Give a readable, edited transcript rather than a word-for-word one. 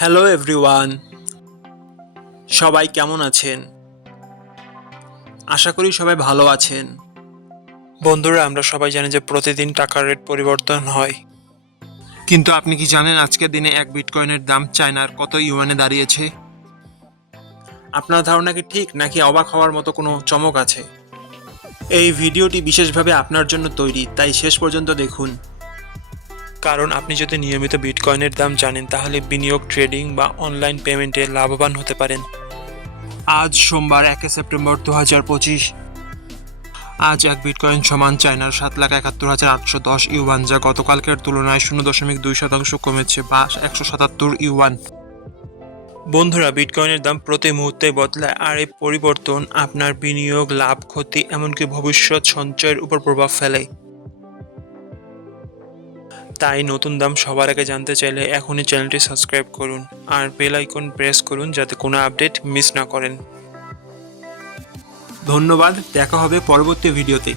Hello everyone, সবাই কেমন আছেন? আশা করি সবাই ভালো আছেন। বন্ধুরা, আমরা সবাই জানি যে প্রতিদিন টাকার রেট পরিবর্তন হয়, কিন্তু আপনি কি জানেন আজকের দিনে এক বিটকয়েনের দাম চায়নার কত ইউয়ানে দাঁড়িয়েছে? আপনার ধারণা কি ঠিক, নাকি অবাক হওয়ার মতো কোনো চমক আছে? এই ভিডিওটি বিশেষভাবে আপনার জন্য তৈরি, তাই শেষ পর্যন্ত দেখুন। কারণ আপনি যদি নিয়মিত বিটকয়েনের দাম জানেন, তাহলে বিনিয়োগ, ট্রেডিং বা অনলাইন পেমেন্টে লাভবান হতে পারেন। আজ সোমবার 1 সেপ্টেম্বর 2025। আজ এক বিটকয়েন সমান চায়নার 7,71,810 ইউয়ান, যা গতকালকের তুলনায় 0.2% কমেছে বা 177 ইউয়ান। বন্ধুরা, বিটকয়েনের দাম প্রতি মুহূর্তে বদলায়, আর এই পরিবর্তন আপনার বিনিয়োগ, লাভ, ক্ষতি, এমনকি ভবিষ্যৎ সঞ্চয়ের উপর প্রভাব ফেলে। তাই নতুন দাম সবার আগে জানতে চাইলে এখনই চ্যানেলটি সাবস্ক্রাইব করুন আর বেল আইকন প্রেস করুন, যাতে কোনো আপডেট মিস না করেন। ধন্যবাদ, দেখা হবে পরবর্তী ভিডিওতে।